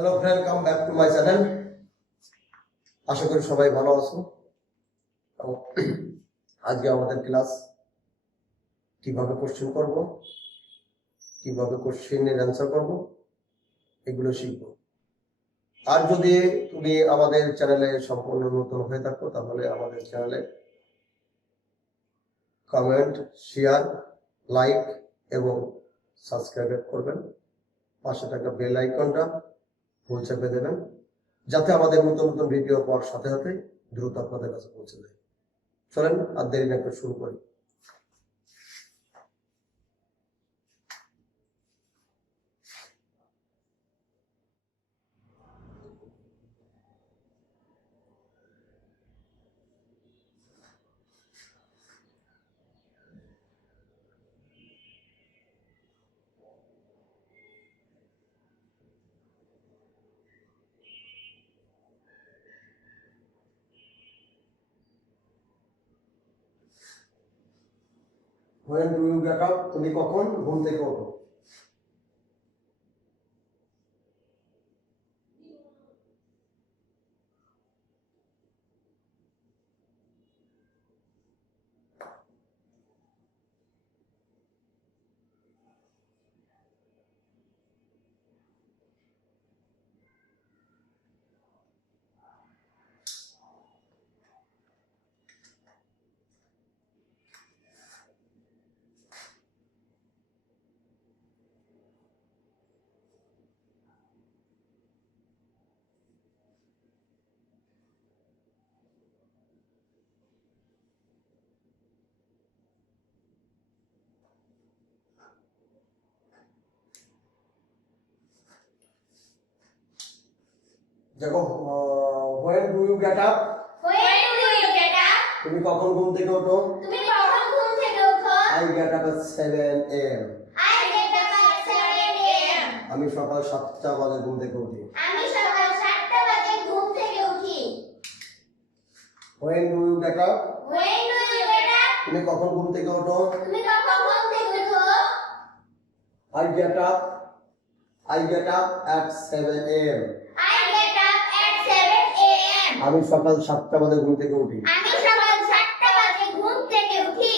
Hello friend, come back to my channel. আশা করি সবাই ভালো আছো। আজকে আমাদের ক্লাস কিভাবে কোশ্চেন করব, কিভাবে কোশ্চেনের অ্যান্সার করব, এগুলো শিখব। আর যদি তুমি আমাদের চ্যানেলে সম্পূর্ণ নতুন হয়ে থাকো তাহলে আমাদের চ্যানেলে কমেন্ট, শেয়ার, লাইক এবং সাবস্ক্রাইব করবেন। পাশে থাকা বেল আইকনটা ফুল চেপে দেবেন যাতে আমাদের নতুন নতুন ভিডিও পাওয়ার সাথে সাথে দ্রুত আপনাদের কাছে পৌঁছে যায়। চলেন আর দেরি না করে শুরু করি। When do you get up? তুমি কখন ঘুম থেকে ওঠো? দেখো, when do you get up? When do you get up? তুমি কখন ঘুম থেকে ওঠো? তুমি কখন ঘুম থেকে ওঠো? I get up at 7 a.m. I get up at 7 a.m. আমি সকাল 7টা বাজে ঘুম থেকে উঠি। আমি সকাল 7টা বাজে ঘুম থেকে উঠি। When do you get up? When do you get up? তুমি কখন ঘুম থেকে ওঠো? তুমি কখন ঘুম থেকে ওঠো? I get up at 7 a.m. I get up at 7 a.m. আমি সকাল 7টা বাজে ঘুম থেকে উঠি। আমি সকাল 7টা বাজে ঘুম থেকে উঠি।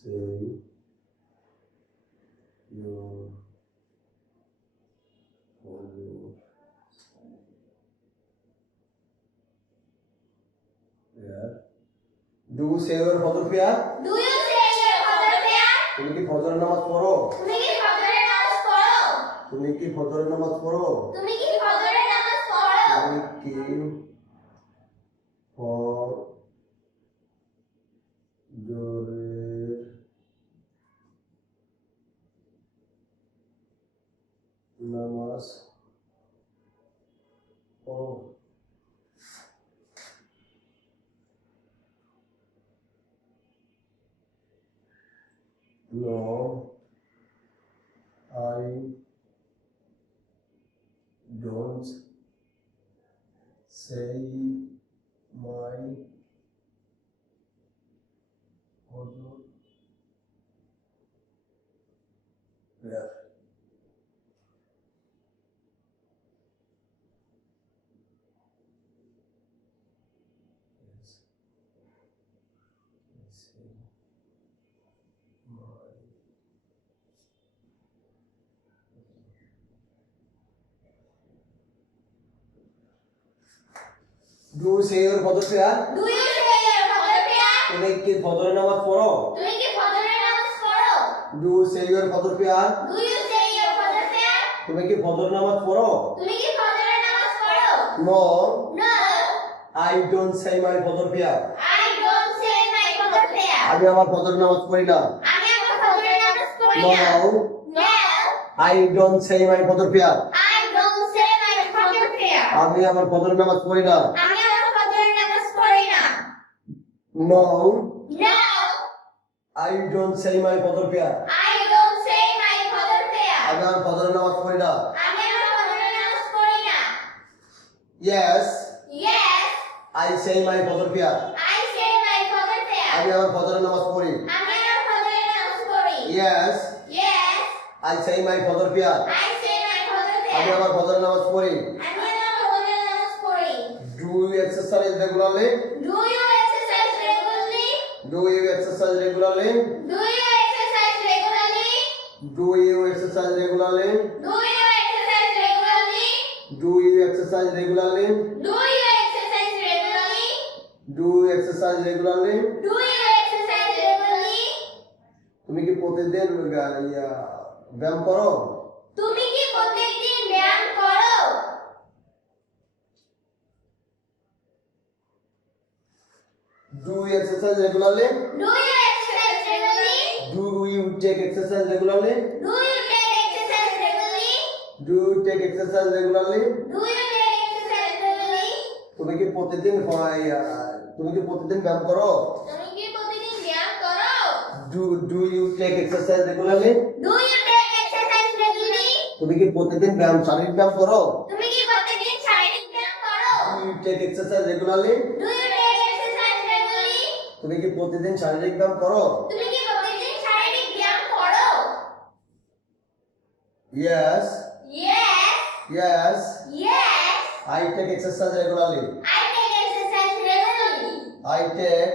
Say your Do you say your fajr prayer? Do you say your fajr prayer? তুমি কি ফজরের নামাজ পড়ো? তুমি কি ফজরের নামাজ পড়ো? তুমি কি ফজরের নামাজ পড়ো? তুমি কি ফজরের নামাজ পড়ো? তুমি কি ফজরের নামাজ পড়ো? No, I don't say my fajr prayer. Yes, I say my Do you say your fajr prayer? Do you say your fajr prayer? তুমি কি ফজরের নামাজ পড়ো? তুমি কি ফজরের নামাজ পড়ো? Do you say your fajr prayer? Do you say your fajr prayer? তুমি কি ফজরের নামাজ পড়ো? তুমি কি ফজরের নামাজ পড়ো? No, No, I don't say my fajr prayer. I don't say my fajr prayer. আমি আমার ফজরের নামাজ পড়ি না। আমি আমার ফজরের নামাজ পড়ি না। No, No, I don't say my fajr prayer. I don't say my fajr prayer. আমি আমার ফজরের নামাজ পড়ি না। আমি আমার ফজরের নামাজ পড়ি না। No, No, I don't say my fajr prayer. I don't say my fajr prayer. আমি আমার ফজরের নামাজ পড়ি না। আমি আমার ফজরের নামাজ পড়ি না। Yes, Yes, I say my fajr prayer. I say my fajr prayer. আমি আমার ফজরের নামাজ পড়ি। আমি আমার ফজরের নামাজ পড়ি। Yes, Yes, I say my fajr prayer. I say my fajr আমি prayer. আমার ফজরের নামাজ পড়ি। আমি আমার ফজরের নামাজ পড়ি। Do you exercise regularly? Do you exercise regularly? Do you exercise regularly? Do you exercise regularly? Do you exercise regularly? Do you exercise regularly? Do you exercise regularly? Do you exercise regularly? Do you exercise regularly? Do you exercise regularly? তুমি কি প্রতিদিন ব্যায়াম করো? তুমি কি প্রত্যেকদিন ব্যায়াম করো? Do you exercise regularly? Do you exercise regularly? Do you take exercise regularly? Do you take exercise regularly? Do you take exercise regularly? Do you take exercise regularly? তুমি কি প্রতিদিন ব্যায়াম করো? তুমি কি প্রতিদিন ব্যায়াম করো? Do you take exercise regularly? Do you take exercise regularly? তুমি কি প্রতিদিন শারীরিক ব্যায়াম করো? তুমি কি প্রতিদিন শারীরিক ব্যায়াম করো? Do you take exercise regularly? Do you take exercise regularly? তুমি কি প্রতিদিন শারীরিক ব্যায়াম করো? তুমি কি প্রতিদিন শারীরিক ব্যায়াম করো? Yes, Yes, yes, yes. I take exercise regularly. I take exercise regularly. I take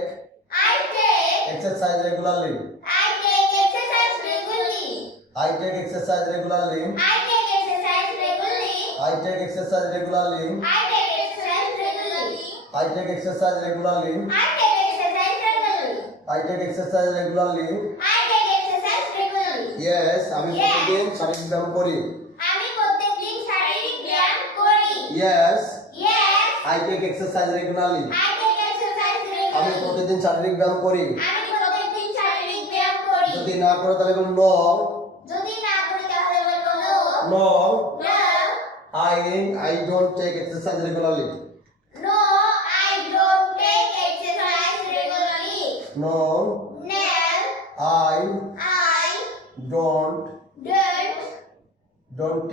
I take exercise regularly. I take exercise regularly. I take exercise regularly. I take exercise regularly. I take exercise regularly. I take exercise regularly. I take exercise regularly. I take exercise regularly. I take exercise regularly. I take exercise regularly. Yes, আমি প্রতিদিন শারীরিক ব্যায়াম করি। আমি প্রত্যেকদিন শারীরিক ব্যায়াম করি। Yes, Yes, I take exercise regularly. I take exercise আমি regularly. প্রতিদিন শারীরিক ব্যায়াম করি। আমি প্রত্যেকদিন শারীরিক ব্যায়াম করি। যদি না করো তাহলে বলো নো, যদি না করি তাহলে বলবো no. No, No. I don't take exercise regularly. No, I don't take exercise regularly. No, No, I I don't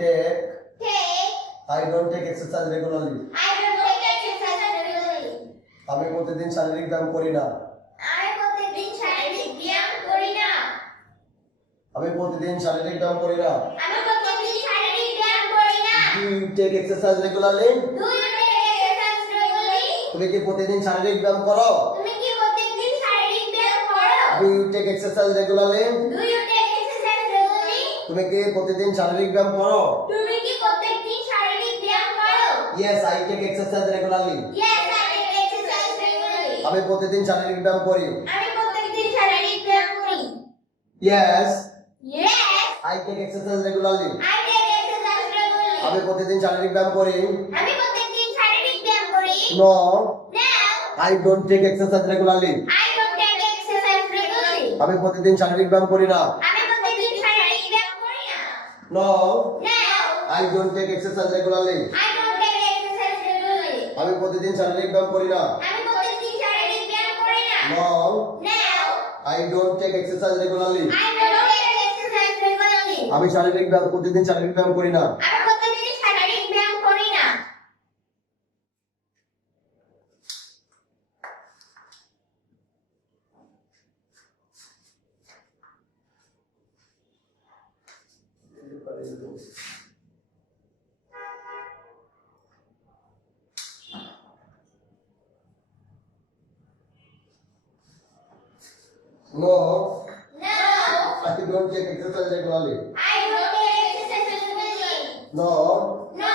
take take I don't take exercise regularly. I don't take exercise regularly. আমি প্রতিদিন শারীরিক ব্যায়াম করি না। আমি প্রত্যেকদিন শারীরিক ব্যায়াম করি না। আমি প্রতিদিন শারীরিক ব্যায়াম করি না। আমি প্রত্যেকদিন শারীরিক ব্যায়াম করি না। Do you take exercise regularly? Do you take exercise regularly? তুমি কি প্রতিদিন শারীরিক ব্যায়াম করো? তুমি কি প্রত্যেকদিন শারীরিক ব্যায়াম করো? Do you take exercise regularly? Do you take exercise regularly? তুমি কি প্রতিদিন শারীরিক ব্যায়াম করো? তুমি কি প্রত্যেকদিন শারীরিক ব্যায়াম করো? Yes, I take exercise regularly. Yes, I take exercise regularly. আমি প্রতিদিন শারীরিক ব্যায়াম করি। আমি প্রত্যেকদিন শারীরিক ব্যায়াম করি। Yes, Yes, I take exercise regularly. I take exercise regularly. আমি প্রতিদিন শারীরিক ব্যায়াম করি। আমি প্রত্যেকদিন শারীরিক ব্যায়াম করি। No, No, I don't take exercise regularly. I don't take exercise regularly. আমি প্রতিদিন শারীরিক ব্যায়াম করি না। আমি প্রত্যেকদিন শারীরিক ব্যায়াম করি না। No, No, I don't take exercise regularly. I don't take exercise regularly. আমি প্রতিদিন শারীরিক ব্যায়াম করি না। আমি প্রত্যেকদিন শারীরিক ব্যায়াম করি না। No, No, I don't take exercise regularly. I don't take exercise regularly. আমি প্রতিদিন শারীরিক ব্যায়াম করি না। আমি প্রত্যেকদিন শারীরিক ব্যায়াম করি না। No, No, I don't take exercise regularly. I don't take exercise regularly. No, No,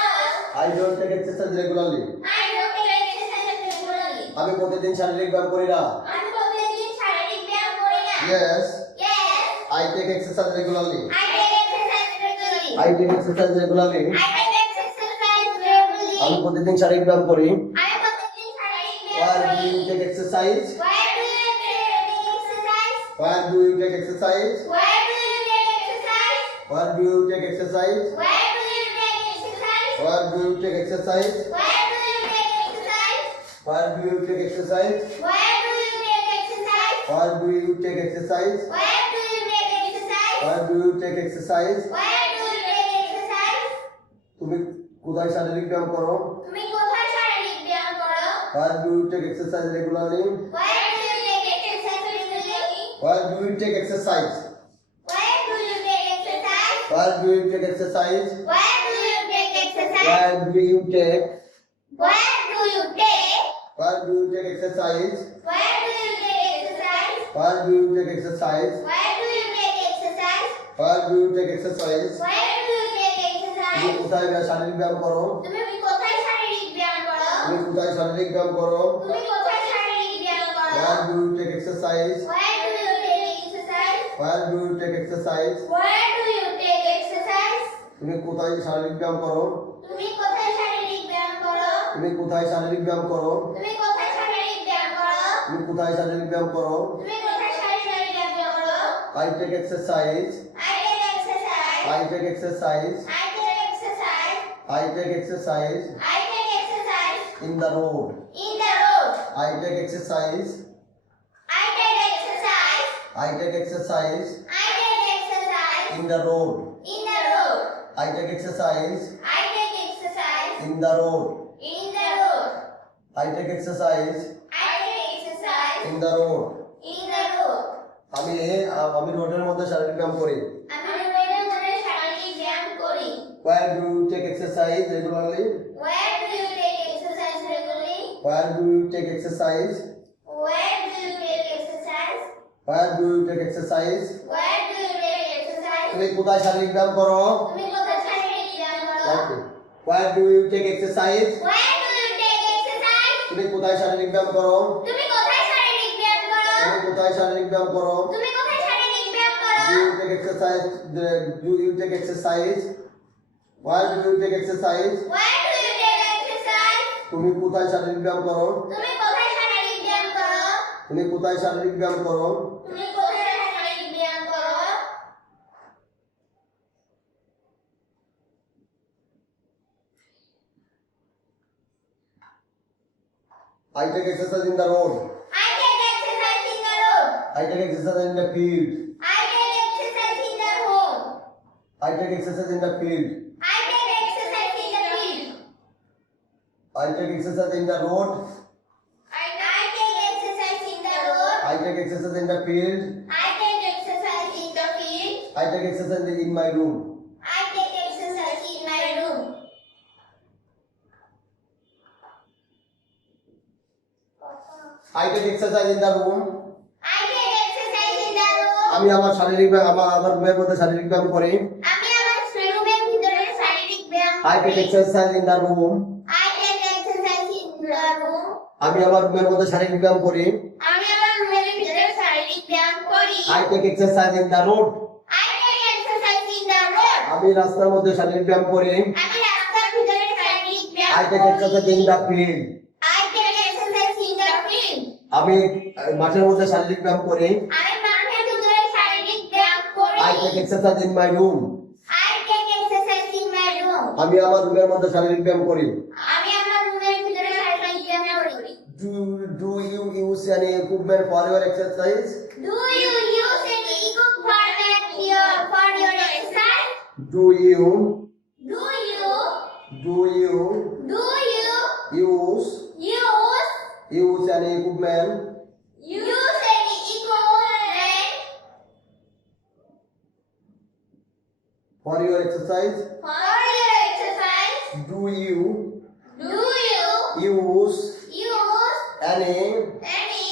I don't take exercise regularly. I don't take exercise regularly. আমি প্রতিদিন শারীরিক ব্যায়াম করি না। আমি প্রত্যেকদিন শারীরিক ব্যায়াম করি না। Yes, Yes, I take exercise regularly. I take exercise regularly. I take exercise regularly. I take exercise regularly. আমি প্রতিদিন শারীরিক ব্যায়াম করি। আমি প্রত্যেকদিন শারীরিক ব্যায়াম Where do করি। you take exercise? Where do you take exercise? Where do you take exercise? Where do you take exercise? Where do you take exercise? Where do you take exercise? Where do you take exercise? Where do you take exercise? Where do you take exercise? Where do you take exercise? Where do you take exercise? Where do you take exercise? Where do you take exercise? Where do you take exercise? তুমি কোথায় শারীরিক ব্যায়াম করো? তুমি কোথায় শারীরিক ব্যায়াম করো? Where do you take exercise regularly? Where do you take exercise Where do you take exercise? Where do you take exercise? Where do you take exercise? Where do you take exercise? Where do you take? Where do you take? Where do you take exercise? Where do you take exercise? Where do you take exercise? Where do you take exercise? Where do you take exercise? Where do you take তুমি exercise? কোথায় শারীরিক ব্যায়াম করো? তুমি কোথায় শারীরিক ব্যায়াম করো? তুমি কোথায় শারীরিক ব্যায়াম করো? তুমি কোথায় শারীরিক ব্যায়াম করো? Where do you take exercise? Where do you take exercise? Where do you take exercise? Where do you take exercise? তুমি কোথায় শারীরিক ব্যায়াম করো? তুমি কোথায় শারীরিক ব্যায়াম করো? তুমি কোথায় শারীরিক ব্যায়াম করো? তুমি কোথায় শারীরিক ব্যায়াম করো? তুমি কোথায় শারীরিক ব্যায়াম করো? তুমি কোথায় শারীরিক ব্যায়াম করো? I take exercise. I take exercise. I take exercise. I take exercise. I take exercise I take exercise in the road. in the road. I take exercise. I take exercise. I take exercise I take exercise in the road. in the road. I take exercise I take exercise in the road. in the road. I take exercise I take exercise in the road. in the road. আমি রোডের মধ্যে শারীরিক ব্যায়াম করি। আমি রোডের মধ্যে শারীরিক ব্যায়াম করি। Where do you take exercise regularly? Where do you take exercise regularly? Where do you take exercise? Where do you take exercise? Where do you take exercise? Where do you take exercise? তুমি কোথায় শারীরিক ব্যায়াম করো? তুমি কোথায় শারীরিক ব্যায়াম করো? Okay. Where do you take exercise? Where do you take exercise? তুমি কোথায় শারীরিক ব্যায়াম করো? তুমি কোথায় শারীরিক ব্যায়াম করো? তুমি কোথায় শারীরিক ব্যায়াম করো? তুমি কোথায় শারীরিক ব্যায়াম করো? Do you take exercise? Do you take exercise? Where do you take exercise? Where do you take exercise? তুমি কোথায় শারীরিক ব্যায়াম করো? তুমি কোথায় শারীরিক ব্যায়াম করো? তুমি কোথায় শারীরিক ব্যায়াম করো? তুমি কোথায় শারীরিক ব্যায়াম করো? I take exercise in the road. I take exercise in the road. I take exercise in the field. I take exercise in the home. I take exercise in the field. I take exercise in the field. I take exercise in the road. I take exercise in the road. I take exercise in the field. I take exercise in the field. I take exercise in my room. I take exercise in my room. I take exercise in the room. I take exercise in the room. আমি আমার শারীরিক ব্যায়াম আমার রুমের মধ্যে শারীরিক ব্যায়াম করি। আমি আমার রুমের ভিতরে শারীরিক ব্যায়াম I take exercise in the room. I take exercise in the room. আমি আমার রুমের মধ্যে শারীরিক ব্যায়াম করি। আমি আমার রুমের ভিতরে শারীরিক ব্যায়াম করি। I take exercise in the road. I take exercise in the road. আমি রাস্তার মধ্যে শারীরিক ব্যায়াম করি। আমি রাস্তার ভিতরে শারীরিক ব্যায়াম I take exercise in the field. I take exercise in the field. আমি মাঠের মধ্যে শারীরিক ব্যায়াম করি। আমি মাঠের ভিতরে শারীরিক ব্যায়াম করি। I take exercise in my room. I take exercise in my room. আমি আমার রুমের মধ্যে শারীরিক ব্যায়াম করি। আমি আমার রুমের ভিতরে শারীরিক ব্যায়াম করি। Do you use any equipment for your exercise? Do you use any equipment for your exercise? Do you Do you do you do you use use any equipment use any equipment for your exercise? for your exercise? Do you Do you use use any any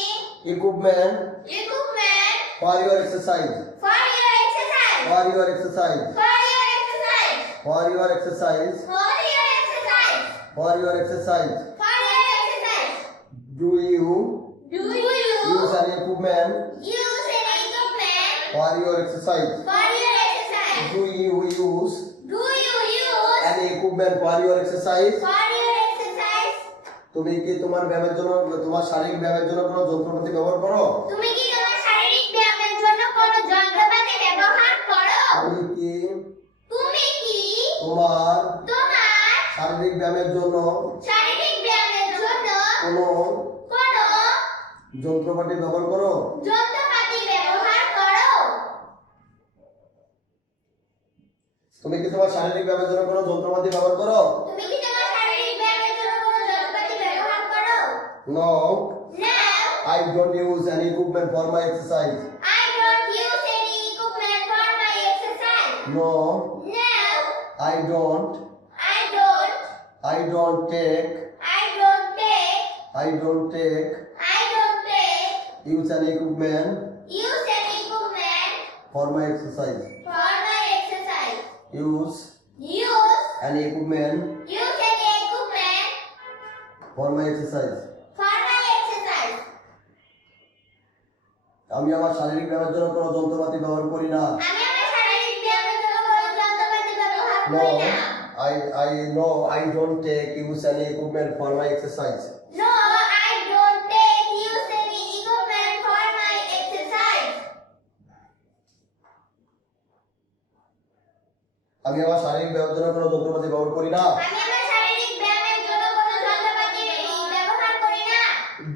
equipment equipment for your exercise? for your exercise? For your exercise? For your exercise? For your exercise? For your exercise? For your exercise? For your exercise? Do you Do you use any equipment use any equipment for your exercise? for your exercise? Do you use Do you use any equipment for your exercise? for your exercise? তুমি কি তোমার ব্যায়ামের জন্য তোমার শারীরিক ব্যায়ামের জন্য কোনো যন্ত্রপাতি ব্যবহার করো? তুমি কি তোমার শারীরিক ব্যায়ামের জন্য কোনো যন্ত্রপাতি ব্যবহার করো? তুমি কি তুমি কি তোমার তোমার শারীরিক ব্যায়ামের জন্য শারীরিক ব্যায়ামের জন্য কোনো কোনো যন্ত্রপাতি ব্যবহার করো? যন্ত্রপাতি ব্যবহার করো? তুমি কি তোমার শারীরিক ব্যায়ামের জন্য কোনো যন্ত্রপাতি ব্যবহার করো? তুমি কি তোমার শারীরিক ব্যায়ামের জন্য কোনো যন্ত্রপাতি ব্যবহার করো? No, No, I don't use any equipment for my exercise. I No, No. I don't. I don't. I don't take. I don't take. I don't take. I don't take. Use an equipment Use an equipment for my exercise. for my exercise. Use Use. an equipment Use an equipment for my exercise. for my exercise. আমি আমার শারীরিক ব্যায়ামের জন্য কোনো যন্ত্রপাতি ব্যবহার করি না। আমি আমার শারীরিক ব্যায়ামের জন্য কোনো যন্ত্রপাতি ব্যবহার No, করি না। I don't take use any equipment for my exercise. No, I don't take use any equipment for my exercise. আমি আমার শারীরিক ব্যায়ামের জন্য কোনো যন্ত্রপাতি ব্যবহার করি না। আমি আমার শারীরিক ব্যায়ামের জন্য কোনো যন্ত্রপাতি ব্যবহার করি না।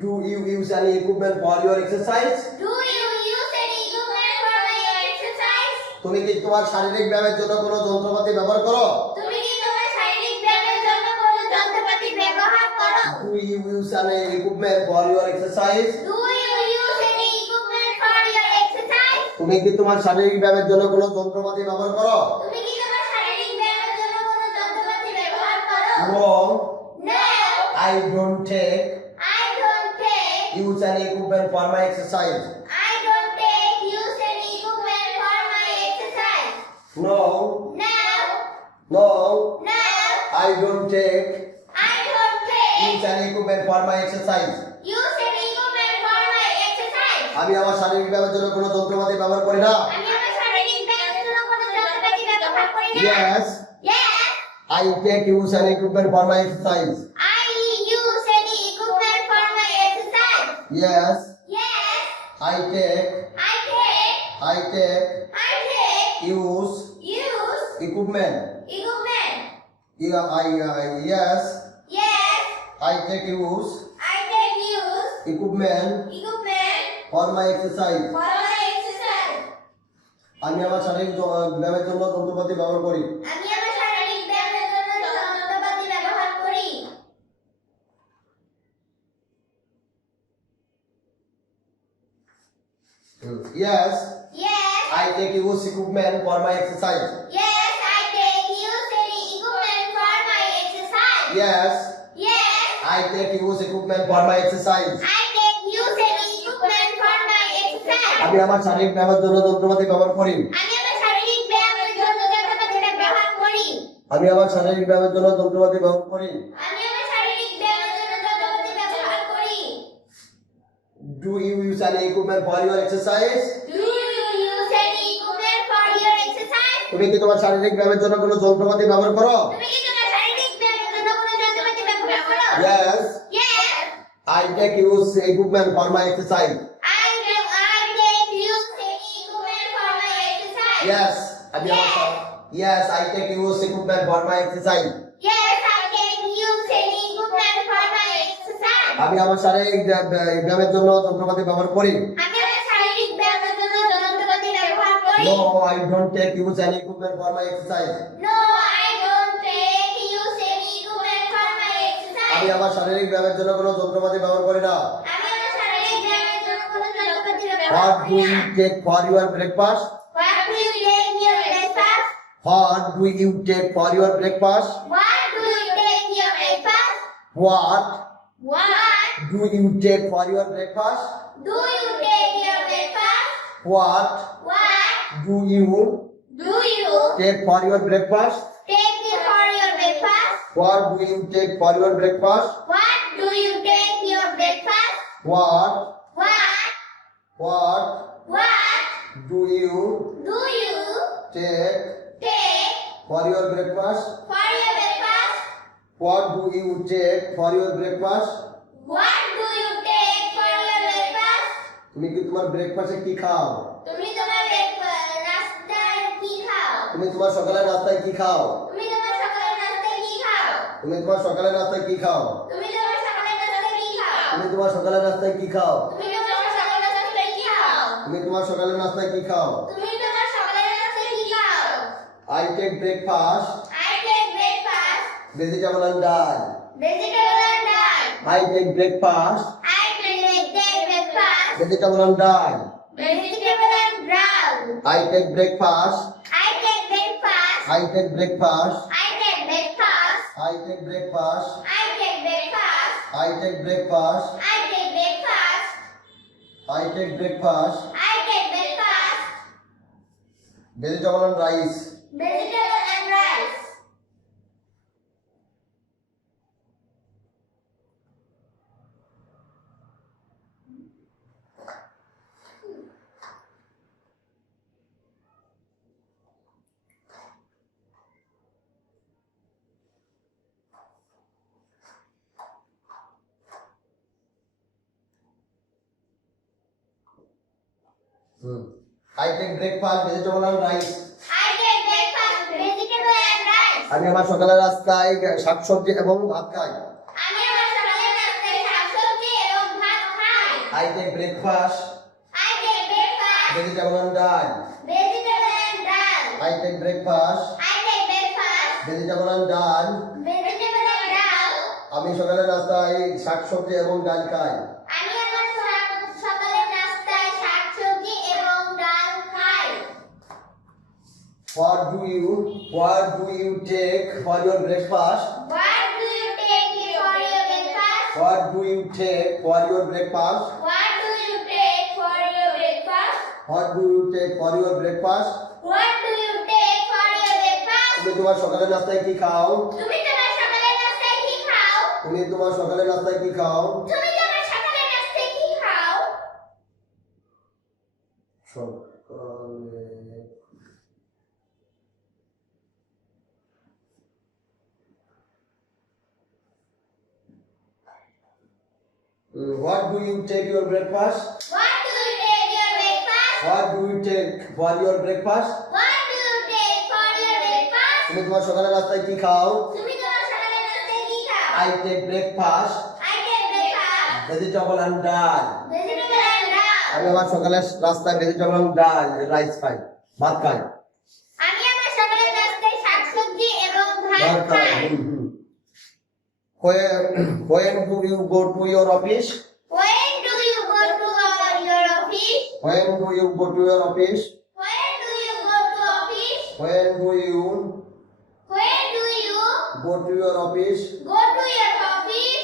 Do you use any equipment for your exercise? Do you use any equipment for my exercise? তুমি কি তোমার শারীরিক ব্যায়ামের জন্য কোনো যন্ত্রপাতি ব্যবহার করো? তুমি কি তোমার শারীরিক ব্যায়ামের জন্য কোনো যন্ত্রপাতি ব্যবহার করো? Do you use any equipment for your exercise? Do you use any equipment for your exercise? তুমি কি তোমার শারীরিক ব্যায়ামের জন্য কোনো যন্ত্রপাতি ব্যবহার করো? তুমি কি তোমার শারীরিক ব্যায়ামের জন্য কোনো যন্ত্রপাতি ব্যবহার করো? No, No, I don't take I don't take. use any equipment for my exercise. I don't take use any equipment for my exercise. No, No, no, no, I don't take I don't take use any equipment for my exercise. use any equipment for my exercise. আমি আমার শারীরিক ব্যায়ামের জন্য কোনো যন্ত্রপাতি ব্যবহার করি না। আমি আমার শারীরিক ব্যায়ামের জন্য কোনো যন্ত্রপাতি ব্যবহার করি না। Yes, Yes, I take use any equipment for my exercise. I use any equipment for my exercise. Yes, Yes, I take I take use use equipment. equipment. Yes, Yes, I take use I take use equipment equipment for my exercise. for my exercise. আমি আমার শারীরিক ব্যায়ামের জন্য যন্ত্রপাতি ব্যবহার করি। আমি আমার শারীরিক ব্যায়ামের জন্য যন্ত্রপাতি ব্যবহার করি। Yes, Yes, I take use equipment for my exercise. yes, I take use any equipment for my exercise. Yes, Yes, I take use equipment for my exercise. I take use any equipment for my exercise. আমি আমার শারীরিক ব্যায়ামের জন্য যন্ত্রপাতি ব্যবহার করি। আমি আমার শারীরিক ব্যায়ামের জন্য যন্ত্রপাতি ব্যবহার করি। আমি আমার শারীরিক ব্যায়ামের জন্য যন্ত্রপাতি ব্যবহার করি। আমি আমার শারীরিক ব্যায়ামের জন্য যন্ত্রপাতি ব্যবহার করি। Do you use any equipment for your exercise? Do you use any equipment for your exercise? তুমি কি তোমার শারীরিক ব্যায়ামের জন্য কোনো যন্ত্রপাতি ব্যবহার করো? তুমি কি তোমার শারীরিক ব্যায়ামের জন্য কোনো যন্ত্রপাতি ব্যবহার করো? Yes, Yes, I take use equipment for my exercise. I take use any equipment for my exercise. Yes, Yes, I take use equipment for my exercise. Yes, I take use any equipment for my exercise. আমি আমার শারীরিক ব্যায়ামের জন্য যন্ত্রপাতি ব্যবহার করি। আমি আমার শারীরিক ব্যায়ামের জন্য যন্ত্রপাতি ব্যবহার করি। No, I don't take use any equipment for my exercise. No, I don't take use any equipment for my আমি exercise. আমার শারীরিক ব্যায়ামের জন্য কোনো যন্ত্রপাতি ব্যবহার করি না। আমি আমার শারীরিক ব্যায়ামের জন্য কোনো যন্ত্রপাতি ব্যবহার What do করি না। you take for your breakfast? What do you take your breakfast? What do you take for your breakfast? What do you take your breakfast? What What do you take for your breakfast? do you take your breakfast? What What do you do you take for your breakfast? take for your breakfast? What do you take for your breakfast? What do you take your breakfast? What What do you do you take take for your breakfast? for your breakfast? What do you take for your breakfast? What do you take for your breakfast? তুমি কি তোমার ব্রেকফাস্টে কি খাও? তুমি তোমার নাস্তায় কি খাও? তুমি তোমার সকালের নাস্তায় কি খাও? তুমি তোমার সকালের নাস্তায় কি খাও? তুমি তোমার সকালের নাস্তায় কি খাও? তুমি তোমার সকালের নাস্তায় কি খাও? তুমি তোমার সকালের নাস্তায় কি খাও? তুমি তোমার সকালের নাস্তায় কি খাও? তুমি তোমার সকালের নাস্তায় কি খাও? তুমি তোমার সকালের নাস্তায় কি খাও? I take breakfast, I take breakfast, vegetable and dal. vegetable and dal. I take breakfast, I take breakfast, vegetable and dal. vegetable and dal. I take breakfast, I take breakfast, I take breakfast. I take breakfast. I take breakfast. I take breakfast. I take breakfast. I take breakfast. I take breakfast. I take breakfast. Vegetable and rice. Vegetable and rice. I take breakfast, vegetable and rice. I take breakfast. Vegetable and rice. আমি আমার সকালের রাস্তায় শাকসবজি এবং ভাত খাই। আমি আমার সকালের নাস্তায় শাকসবজি এবং ভাত খাই। I take breakfast, I take breakfast. vegetable and dal. Vegetable and dal. I take breakfast, I take breakfast. vegetable and dal. Vegetable and dal. আমি সকালের রাস্তায় শাকসবজি এবং ডাল খাই। আমি আমার সকালের নাস্তায় শাকসবজি এবং ডাল খাই। What do you take for your breakfast? What do you take for your breakfast? What do you take for your breakfast? What do you take for your breakfast? What do you take for your breakfast? What do you take for your breakfast? তুমি তোমার সকালের নাস্তায় কি খাও? তুমি তোমার সকালের নাস্তায় কি খাও? তুমি তোমার সকালের নাস্তায় কি খাও? তুমি তোমার সকালের নাস্তায় কি খাও? সকালে What do you take your breakfast? What do you take your breakfast? What do you take for your breakfast? What do you take for your breakfast? তুমি তোমার সকালের নাস্তায় কি খাও? তুমি তোমার সকালের নাস্তায় কি খাও? I take breakfast, I take breakfast. vegetable and dal. Vegetable and dal. আমি আমার সকালের রাস্তায় ভেজিটেবল এবং ডাল রাইস খাই, ভাত খাই। আমি আমার সকালের নাস্তায় শাকসবজি এবং ভাত ভাত খাই। খাই। When do you go to your office? When do you go to your office? When do you go to your office? When do you go to office? When do you When do you go to your office? go to your office?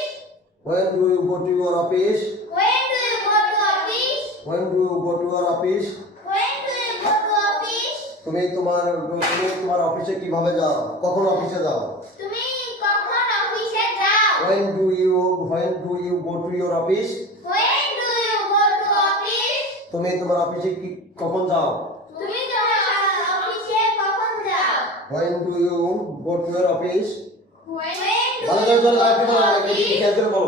When do you go to your office? When do you go to office? When do you go to your office? When do you go to office? তুমি তোমার অফিসে কিভাবে যাও? কখন অফিসে যাও? তুমি কখন অফিসে যাও? When do you go to your office? When do you go to office? তুমি তোমার অফিসে কখন যাও? তুমি তোমার অফিসে কখন যাও? When do you go to your office? When ভালো do করে you বলো, go একটু to বলো, office? খেয়াল করে বলো।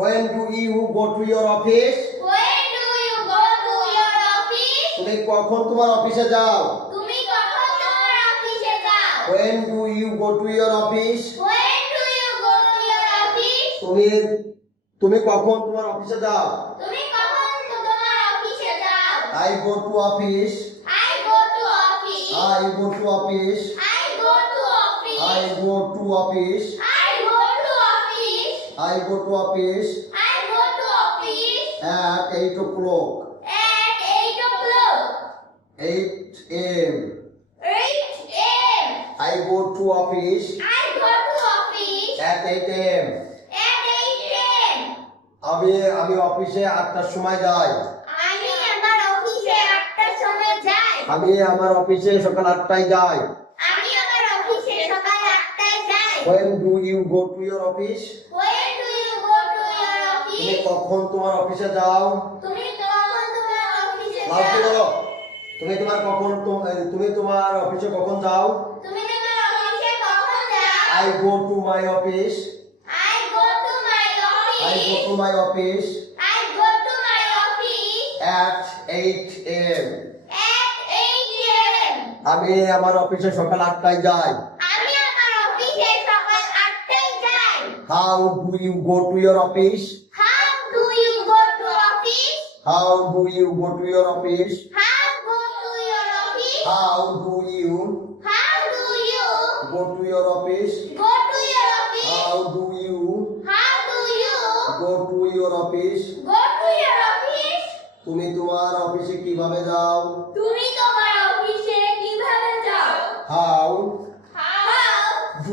When do you go to your office? When do you go to your office? তুমি কখন তোমার অফিসে যাও? তুমি কখন তোমার অফিসে যাও? When do you go to your office? When do you go to your office? তুমি কখন তোমার অফিসে যাও? তুমি কখন তোমার অফিসে যাও? I go to office. I go to office. I go to office. I go to office. I go to office. I go to office. I go to office I go to office at 8 o'clock. at 8 o'clock. 8 a.m. 8 a.m. I go to office I go to office at 8 a.m. at 8 a.m. আমি অফিসে 8টার সময় যাই। আমি আমার অফিসে 8টার সময় যাই। আমি আমার অফিসে সকাল 8টায় যাই। আমি আমার অফিসে সকাল 8টায় যাই। When do you go to your office? When do you go to your তুমি office? কখন তোমার অফিসে যাও? তুমি কখন তোমার অফিসে লাউডলি যাও? বলো। তুমি তোমার অফিসে কখন যাও? তুমি তোমার অফিসে কখন যাও? I go to my office. I go to my I go office. to my office I go to my office at 8 a.m. at 8 a.m. আমি আমার অফিসে সকাল 8টায় যাই। আমি আমার অফিসে সকাল 8টায় যাই। How do you go to your office? How do you go to office? How do you go to your office? How go to your office? How do you How do you go to your office? go to your office? How do you How do you go to your office? go to your office? তুমি তোমার অফিসে কিভাবে যাও? তুমি তোমার অফিসে কিভাবে যাও? How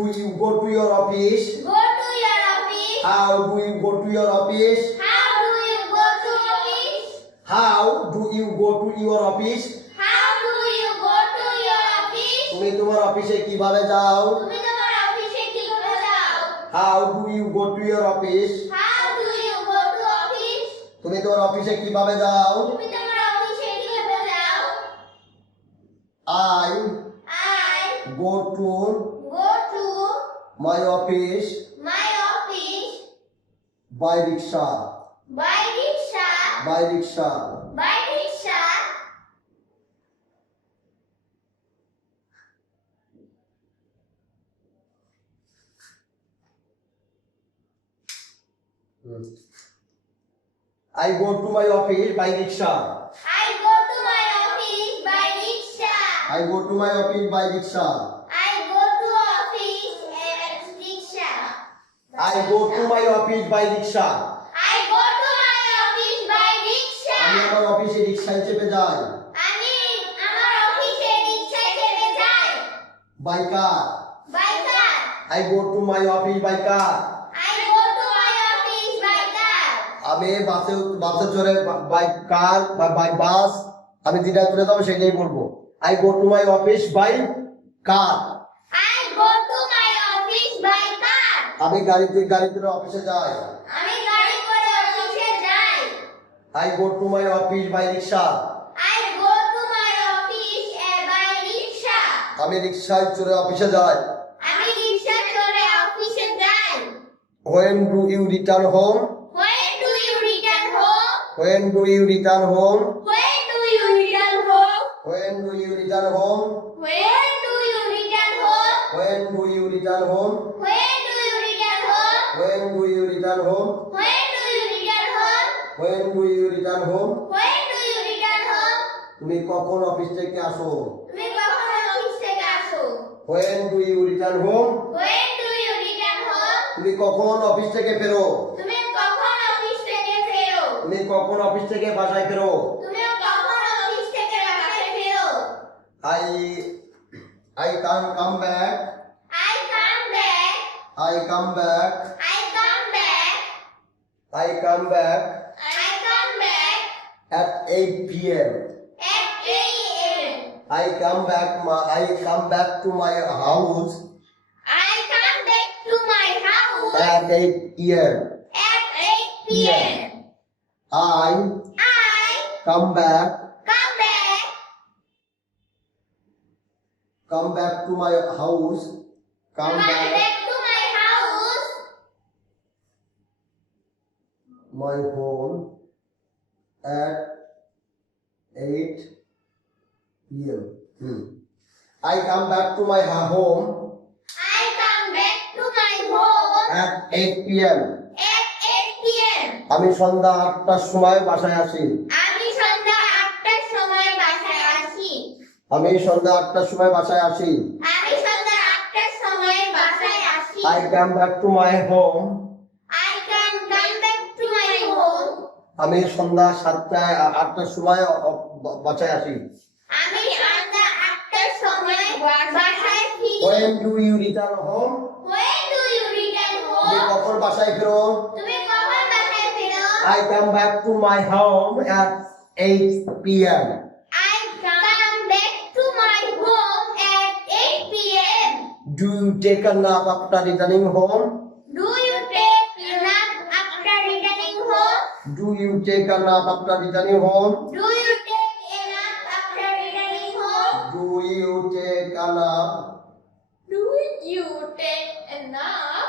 do you go to your office? Go to your office. How do you go to your office? How do you go to office? How do you go to your office? How do you go to your office? তুমি তোমার অফিসে কিভাবে যাও? তুমি তোমার অফিসে কিভাবে যাও? How do you go to your office? How do you go to office? তুমি তোমার অফিসে কিভাবে যাও? তুমি তোমার অফিসে কিভাবে যাও? I I go to go to my office my office by rickshaw. by rickshaw. By rickshaw. By rickshaw. I go to my office by rickshaw. I go to my office by rickshaw. I go to my office by rickshaw. I go to office and rickshaw. I go to my office by rickshaw. I go to my office by rickshaw. আমি আমার অফিসে রিকশায় চেপে যাই। আমি আমার অফিসে রিকশায় চেপে যাই। By car. By car. I go to my office by car. I go to my office by car. আমি বাসে চড়ে বাই কার বা বাই বাস আমি যেটা তুলে দেবো সেটাই বলবো। I go to my office by car. I go to my office by car. আমি গাড়িতে অফিসে যাই। আমি গাড়ি করে অফিসে যাই। I go to my office by rickshaw. I go to my office by rickshaw. আমি রিকশায় চড়ে অফিসে যাই। আমি রিকশা চড়ে অফিসে যাই। When do you return home? When do you return home? When do you return home? When do you return home? When do you return home? When do you return home? When do you return home? When do you return home? When do you return home? When do you return home? When do you return home? When do you return home? তুমি কখন office থেকে আসো? তুমি কখন office থেকে আসো? When do you return home? When do you return home? তুমি কখন অফিস থেকে ফেরো? তুমি কখন অফিস থেকে ফেরো? তুমি কখন অফিস থেকে বাসায় ফেরো? তুমি কখন অফিস থেকে বাসায় ফেরো? I can come back. I come back. I come back. I come back. I come back I come back at 8 p.m. at 8 a.m. I come back to my house I come back to my house at 8 p.m. at 8 p.m. I I come back to my house. Come back to my house, my home at 8 p.m. I come back to my home I come back to my home at 8 p.m. at 8 p.m. আমি সন্ধ্যা 8টার সময় বাসায় আসি। আমি সন্ধ্যা 8টার সময় বাসায় আসি। আমি সন্ধ্যা 8টার সময় বাসায় আসি। আমি সন্ধ্যা 8টার সময় বাসায় আসি। I come back to my home. I come back to my home. আমি সন্ধ্যা 8টার সময় বাসায় আসি। আমি সন্ধ্যা 8টার সময় বাসায় ফিরি। When do you return home? When do you return তুমি home? কখন বাসায় ফেরো? তুমি কখন বাসায় ফেরো? I come back to my home at 8 p.m. I come back to my home at 8 p.m. Do you take a nap after returning home? Do you take a nap after returning home? Do you take a nap after returning home? Do you take a nap after returning home? Do you take a nap Do you take a nap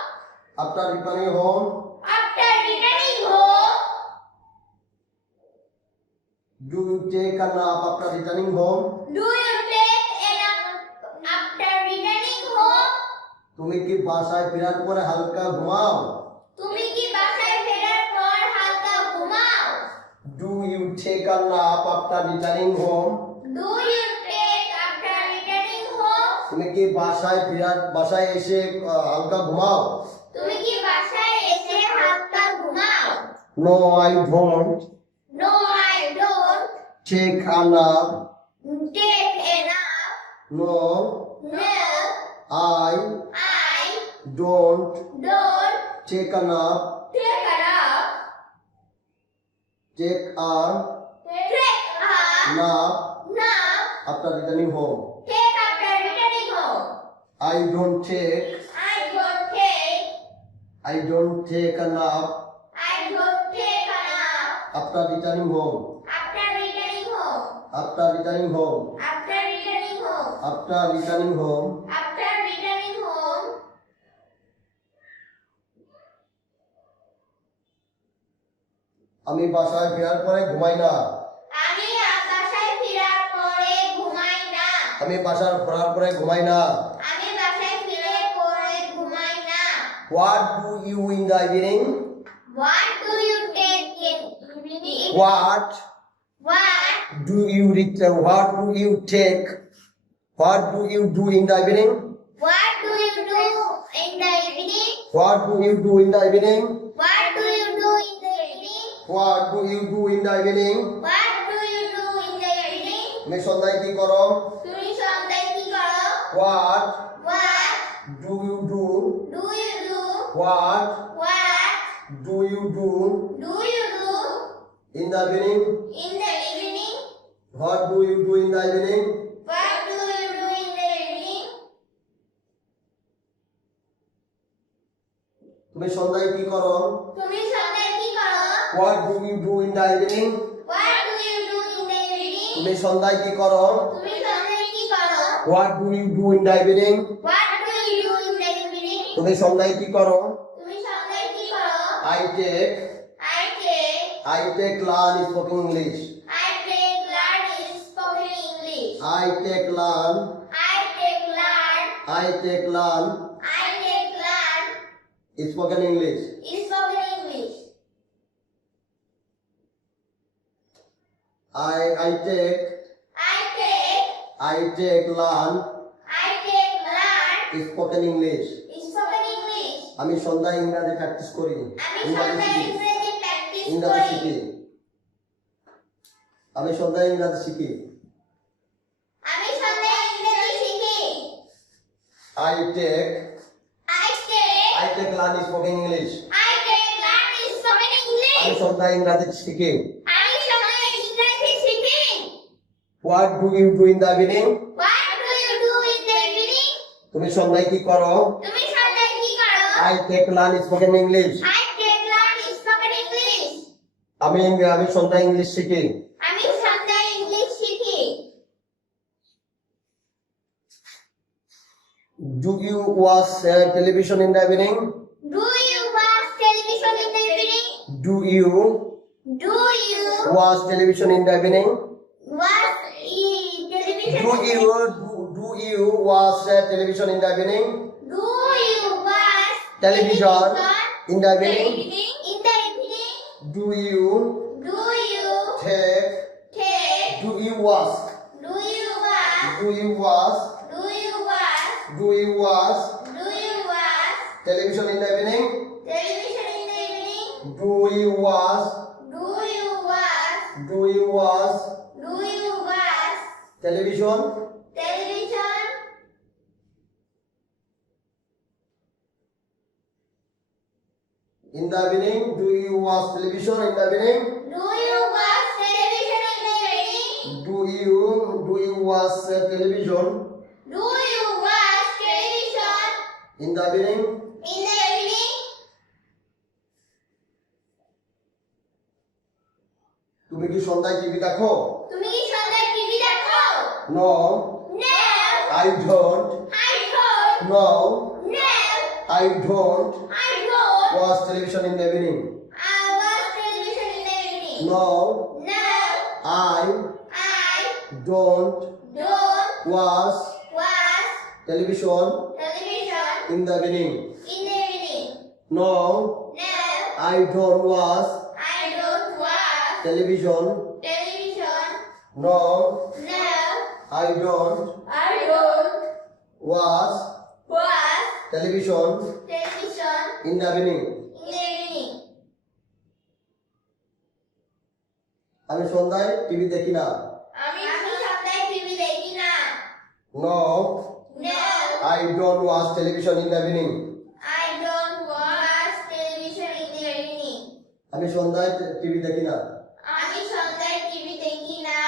after returning home? after returning home? Do you take a nap after returning home? Do you take a nap after returning home? তুমি কি বাসায় ফেরার পরে হালকা ঘুমাও? তুমি কি বাসায় ফেরার পর হালকা ঘুমাও? Do you take a nap after returning home? Do you take after returning home? তুমি কি বাসায় এসে হালকা ঘুমাও? তুমি কি বাসায় এসে হালকা ঘুমাও? No, I don't No, I don't take a nap. take a nap. No, No, I I don't don't take a nap, take a nap, take a nap after returning home. take after returning home. I don't take I don't take a nap I don't take a nap after returning home. after returning home. After returning home. After returning home. After returning home. After returning home. আমি বাসায় ফেরার পরে ঘুমাই না। আমি বাসায় ফেরার পরে ঘুমাই না। আমি বাসায় ফেরার পরে ঘুমাই না। আমি বাসায় ফিরে পরে ঘুমাই না। What do you in the evening? What do you take in evening? What What do you return? What do you take? What do you do in the evening? What do you do in the evening? What do you do in the evening? What do you do in the evening? What do you do in the evening? What do you do in the evening? তুমি সন্ধ্যায় কি করো? তুমি সন্ধ্যায় কি করো? What What do you do? do you do? What What do you do do you do in the evening? in the evening? What do you do in the evening? What do you do in the evening? তুমি সন্ধ্যায় কি করো? তুমি সন্ধ্যায় কি করো? What do you do in the evening? What do you do in the evening? তুমি সন্ধ্যায় কি করো? তুমি সন্ধ্যায় কি করো? What do you do in the evening? What do you do in the evening? তুমি সন্ধ্যায় কি করো? তুমি সন্ধ্যায় কি করো? I take I take learn spoken English. learn spoken English. I take learn I take learn spoken English. spoken English. I take learn spoken English. Spoken English. আমি সন্ধ্যায় ইংরেজি প্র্যাকটিস করি। আমি সন্ধ্যায় ইংরেজি প্র্যাকটিস ইংরেজি করি। শিখি। আমি সন্ধ্যায় ইংরেজি শিখি। আমি সন্ধ্যায় ইংরেজি শিখি। I take learn spoken English. learn spoken English. আমি সন্ধ্যায় ইংরেজি শিখি। আমি সন্ধ্যায় ইংরেজি শিখি। What do you do in the evening? What do you do in the evening? তুমি সন্ধ্যায় কি করো? তুমি সন্ধ্যায় কি করো? I take learn spoken English. learn spoken English. আমি সন্ধ্যায় ইংলিশ শিখি। আমি সন্ধ্যায় ইংলিশ শিখি। Do you watch television in the evening? Do you watch television in the evening? Do you Do you watch television in the evening? watch television? Do you watch television in the evening? Do you watch Television in the in the evening? evening? In the evening? Do you Do you take? take? Do you watch? Do you watch? Do you watch? Do you watch? Do you watch Do you watch television in the evening? television in the evening? Do you watch? Do you watch? Do you watch Do you watch television? television? In the evening, do you watch television in the evening? Do you watch television in the evening? Do you watch television Do you watch television in the evening? in the evening? তুমি কি সন্ধ্যায় TV দেখো? তুমি কি সন্ধ্যায় TV দেখো? No, No, I don't. I don't. No, No, I don't I don't. watch television in the evening. I watch television in the evening. No, No, I I don't don't watch watch television television in the evening. in the evening. No, No, I don't watch I don't watch television. television. No, No, I don't I don't watch watch television television in the evening. in the evening. আমি সন্ধ্যায় TV দেখি না। আমি সন্ধ্যায় TV দেখি না। No, No, I don't watch television in the evening. I আমি সন্ধ্যায় টিভি দেখি না। আমি সন্ধ্যায় টিভি দেখি না।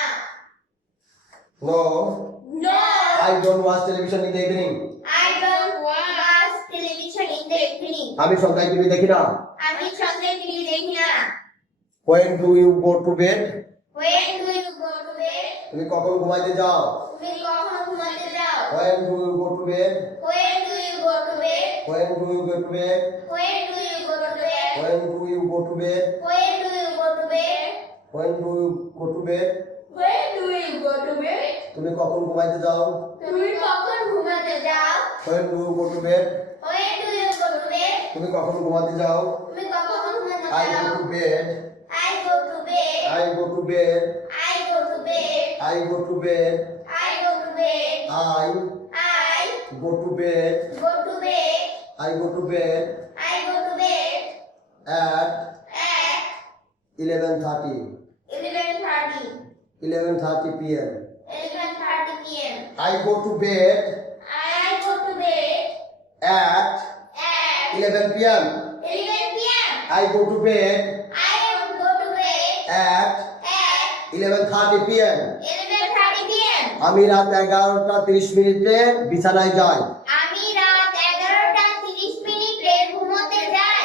No, No, I don't watch television in the evening. I don't watch television in the evening. আমি সন্ধ্যায় টিভি দেখি না। আমি সন্ধ্যায় টিভি দেখি না। When do you go to bed? When do you go to bed? তুমি কখন ঘুমাইতে যাও? তুমি কখন ঘুমাতে যাও? When do you go to bed? When do you go to bed? When do you go to bed? When do you go to bed? When do you go to bed? When do you go to bed? When do you go to bed? When do you go to bed? তুমি কখন ঘুমাইতে যাও? তুমি কখন ঘুমাতে যাও? When do you go to bed? When do you go to bed? তুমি কখন ঘুমাতে যাও? তুমি কখন ঘুমাতে I যাও? go to bed. I go to bed. I go to bed. I go to bed. I go to bed. I go to bed. I I go to bed. go to bed. I go to bed I go to bed at at 11:30. 11:30. 11:30 p.m. 11:30 p.m. I go to bed I go to bed at at 11 p.m. 11 p.m. I go to bed I go to bed at at 11:30 p.m. 11:30 p.m. আমি রাত 11:30 বিছানায় যাই। আমি রাত 11:30 ঘুমোতে যাই।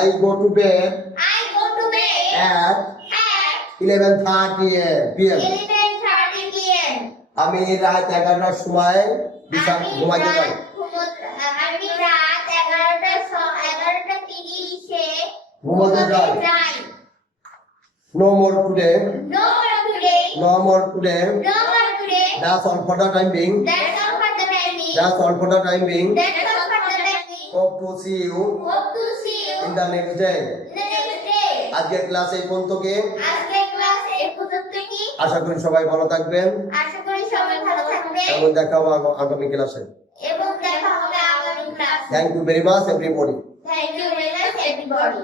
I go to bed I go to bed at at 11:30 p.m. 11:30 p.m. আমি রাত 11টার সময় ঘুমাইতে যাই। আমি রাত 11:30 ঘুমোতে যাই। No more today. No more today. No more today. No more today. That's all for the time being. That's all for the time being. That's all for the time being. That's all for the time being. Hope to see you Hope to see you in the next day. the next day. আজকের class এই পর্যন্ত। আজকের class এই পর্যন্ত কি? আশা করি সবাই ভালো থাকবেন আশা করি সবাই ভালো থাকবেন এবং দেখা হবে আগামী ক্লাসে। এবং দেখা হবে আগামী ক্লাসে। Thank you very much everybody. Thank you very much everybody.